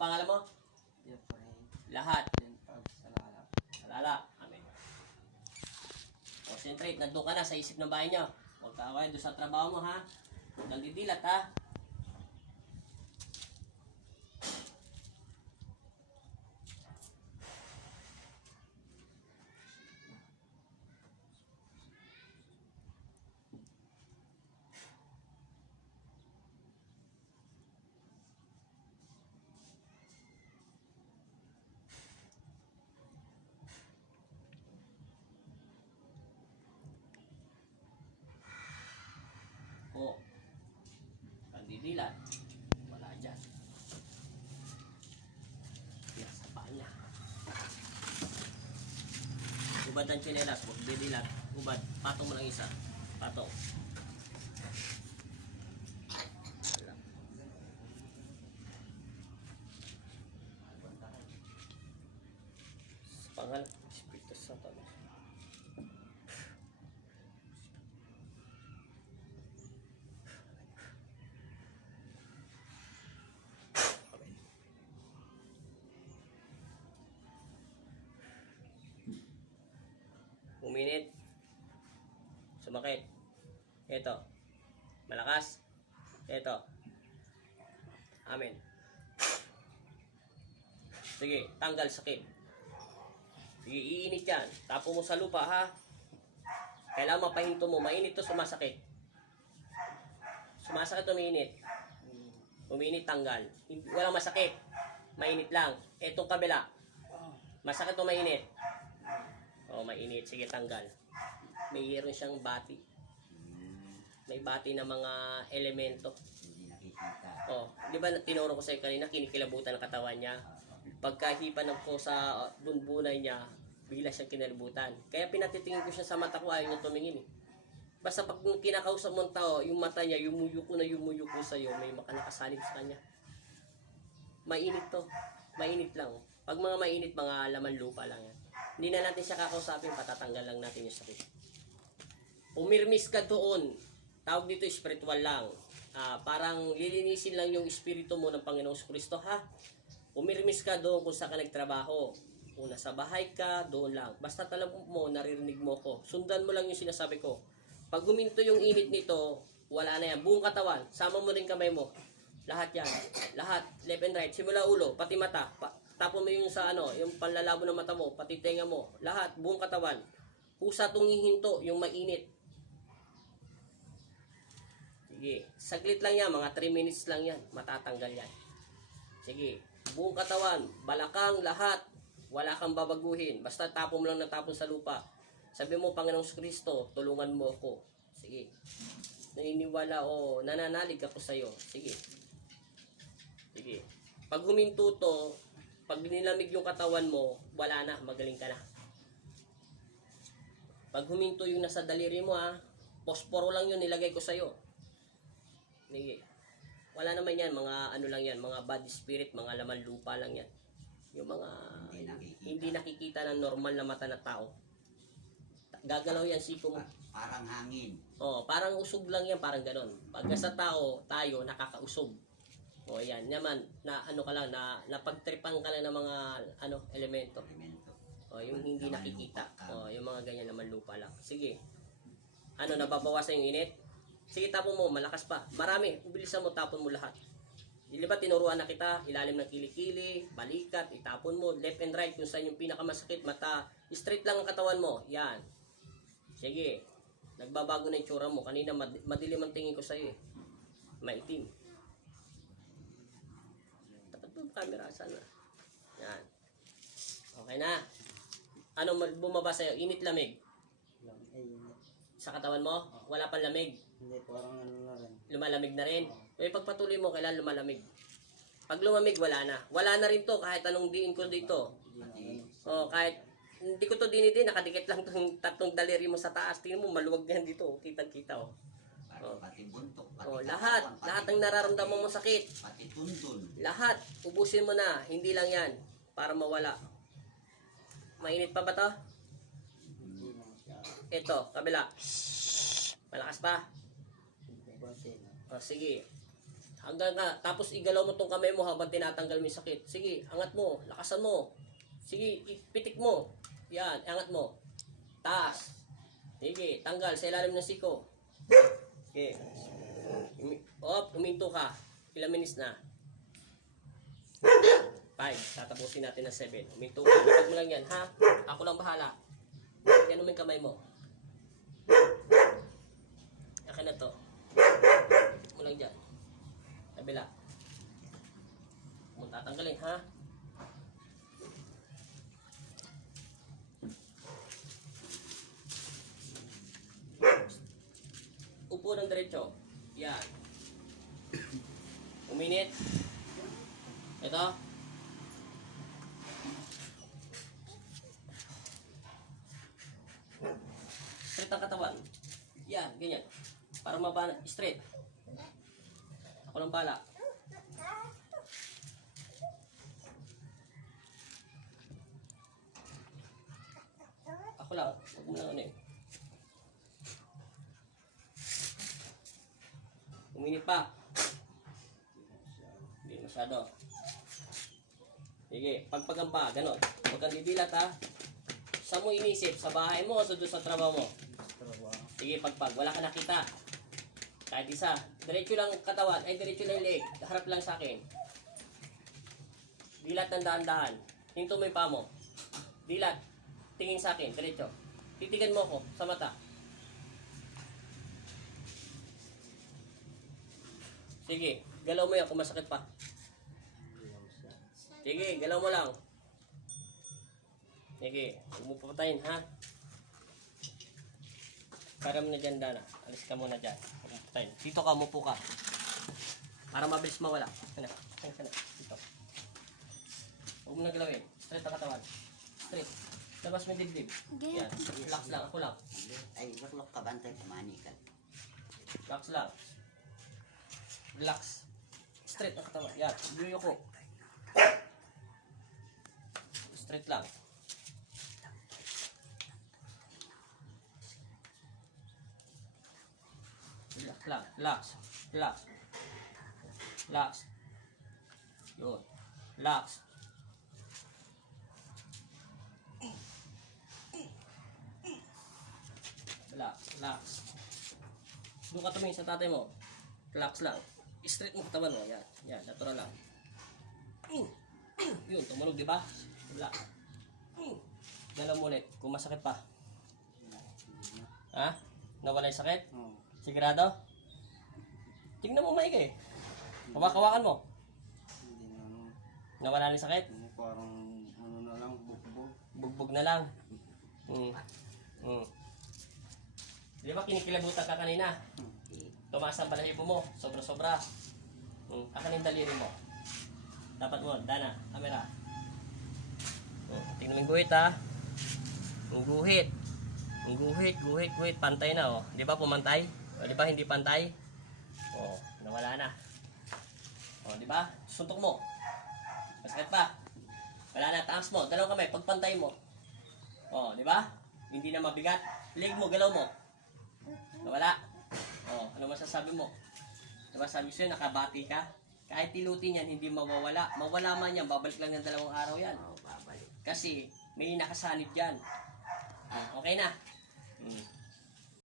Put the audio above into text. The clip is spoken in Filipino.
Anong pangalan mo? Lahat. Salala. Amen. Concentrate. Nandun ka na sa isip ng bahay nyo. Huwag ka away doon sa trabaho mo, ha? Huwag kang didilat, ha? O. Pandidilat. Wala dyan. Yan sa paa niya. Ubad ang tsinelas. Huwag didilat. Ubad. Patong mo lang isa. Patong. Wala. Sa pangal. Espiritu Santo. Uminit. Sumakit. Ito. Malakas. Ito. Amen. Sige, tanggal sakit. Sige, iinit yan. Tapo mo sa lupa, ha? Kailangan mapahinto mo. Mainit to, sumasakit. Sumasakit, uminit. Uminit, tanggal. Walang masakit. Mainit lang. Etong kabila. Masakit o mainit? O, mainit. Sige, tanggal. Mayroon siyang bati. May bati na mga elemento. O, di ba tinuro ko sa'yo kanina, kinikilabutan ang katawan niya. Pagkahipan ko sa bunbunay niya, bigla siyang kinalibutan. Kaya pinatitingin ko siya sa mata ko, ayaw niya tumingin eh. Basta pag kinakausap mong tao, yung mata niya, yumuyuko sa'yo, may makanakasalim sa kanya. Mainit to. Mainit lang. Pag mga mainit, mga laman lupa lang yan. Hindi na natin siya kakausapin, patatanggal lang natin yung sakit. Pumirmis ka doon. Tawag dito spiritual lang. Parang lilinisin lang yung espiritu mo ng Panginoong Kristo, ha? Pumirmis ka doon kung saan ka nagtrabaho. Kung nasa bahay ka, doon lang. Basta alam mo, naririnig mo ko. Sundan mo lang yung sinasabi ko. Pag huminto yung init nito, wala na yan. Buong katawan. Sama mo rin kamay mo. Lahat yan. Lahat. Left and right. Simula ulo, pati mata. Tapo mo yung sa yung panlalabo ng mata mo, pati tenga mo, lahat, buong katawan. Kusa itong hihinto, yung mainit. Sige, saglit lang yan, mga 3 minutes lang yan, matatanggal yan. Sige, buong katawan, balakang, lahat, wala kang babaguhin. Basta tapo mo lang na tapon sa lupa. Sabi mo, Panginoong Kristo, tulungan mo ako. Sige, naniniwala o nananalig ako sa'yo. Sige. Sige. Pag huminto to, pag nilamig yung katawan mo, wala na, magaling ka na. Pag huminto yung nasa daliri mo, posporo lang yun, nilagay ko sa'yo. Wala naman yan, mga ano lang yan, mga body spirit, mga laman lupa lang yan. Yung mga hindi nakikita ng normal na mata na tao. Gagalaw yan, siko mo. Parang hangin. Parang usog lang yan, parang ganon. Pagka sa tao, tayo, nakakausog. Yan naman, na ano ka lang, na napagtripan ka lang ng mga elemento. Yung hindi nakikita. Yung mga ganyan naman lupa lang. Sige. Nababawasan yung init? Sige, tapon mo, malakas pa. Marami, ubilisan mo, tapon mo lahat. Di ba tinuruan na kita, ilalim ng kilikili, balikat, itapon mo, left and right, kung saan yung pinakamasakit, mata, straight lang ang katawan mo. Yan. Sige. Nagbabago na yung tsura mo. Kanina, madilim ang tingin ko sa'yo eh. Maitim. Camera sana. Yan. Okay na. Ano bumaba sa'yo? Init, lamig? Sa katawan mo? Wala pang lamig? Hindi, parang na rin. Lumalamig na rin? Pagpatuloy mo, kailan lumalamig? Pag lumamig, wala na. Wala na rin to, kahit anong diin ko dito. Kahit hindi ko to dinidin, nakadikit lang itong tatlong daliri mo sa taas. Tingnan mo, maluwag yan dito. Kitang-kita. Pati buntok, pati lahat ng nararamdaman mo sakit. Pati tundon. Lahat, ubusin mo na. Hindi lang yan, para mawala. Mainit pa ba to? Ito, kabila. Malakas pa? Sige. Hanggang nga, tapos igalaw mo tong kamay mo habang tinatanggal mo yung sakit. Sige, angat mo, lakasan mo. Sige, ipitik mo. Yan, angat mo. Taas. Sige, tanggal sa ilalim ng siko. Okay. Huminto ka. Ilang minutes na? 5. Tatapusin natin ng 7. Huminto ka. Likod mo lang yan, ha? Ako lang bahala. Yan yung kamay mo. Akin na to. Mo lang dyan. Kabila. Kung tatanggalin, ha? Upo ng diretso. Yan. Uminit. Ito. Straight ang katawan. Yan, ganyan. Para mabana. Straight. Ako lang bala. Ako lang. Huwag mo lang ano eh. Uminit pa. Hindi masyado. Sige, pagpagampa, ganon. Huwag kang didilat ha. Saan mo inisip? Sa bahay mo o doon sa trabaho mo? Sige, pagpag. Wala ka nakita. Kahit isa. Diretso lang katawan. Ay, diretso lang leg. Harap lang sa akin. Dilat ng dahan-dahan. Hinto mo yung paa mo. Dilat. Tingin sa akin. Diretso. Titigan mo ako sa mata. Sige, galaw mo yan kung masakit pa. Sige, galaw mo lang. Sige, huwag mo papatayin, ha? Para mo na dyan, Dana. Alis ka muna dyan. Huwag mo papatayin. Dito ka, umupo ka. Para mabilis mawala. Kana, kana. Dito. Huwag mo na galawin. Straight ang katawan. Straight. Labas mo yung dibdib. Yan. Relax lang. Ako lang. Ay, baklok ka bantay kumani ka. Relax lang. Relax. Straight ang katawan. Yan. Buyo ko. Straight lang. Relax lang. Relax. Relax. Relax. Yun. Relax. Relax. Relax. Doon ka tumingin sa tatay mo. Relax lang. Straight mo katawan mo. Yan. Yan. Natural lang. Yun. Tumunog, di ba? Relax. Dalaw mo ulit. Kung masakit pa. Ha? Nawala yung sakit? Sigurado? Tingnan mo maigi. Hawak-hawakan mo. Nawala na yung sakit? Parang ano na lang, bugbog. Bugbog na lang. Di ba kinikilabutan ka kanina? Tumaas ang balahibo mo. Sobra-sobra. Akan yung daliri mo. Dapat mo, Dana, camera. Tingnan mo yung guhit ha. Yung guhit. Yung guhit. Pantay na oh. Di ba pumantay? O di ba hindi pantay? Oh, nawala na. Oh, di ba? Suntok mo. Masakit pa. Wala na, taas mo. Dalawang kamay, pagpantay mo. Oh, di ba? Hindi na mabigat. Leg mo, galaw mo. Nawala. Oh, ano masasabi mo? Diba sabi ko sa'yo, nakabati ka? Kahit tilutin yan, hindi mawawala. Mawala man yan, babalik lang ng 2 araw yan. Oo, babalik. Kasi may nakasanib dyan. Okay na.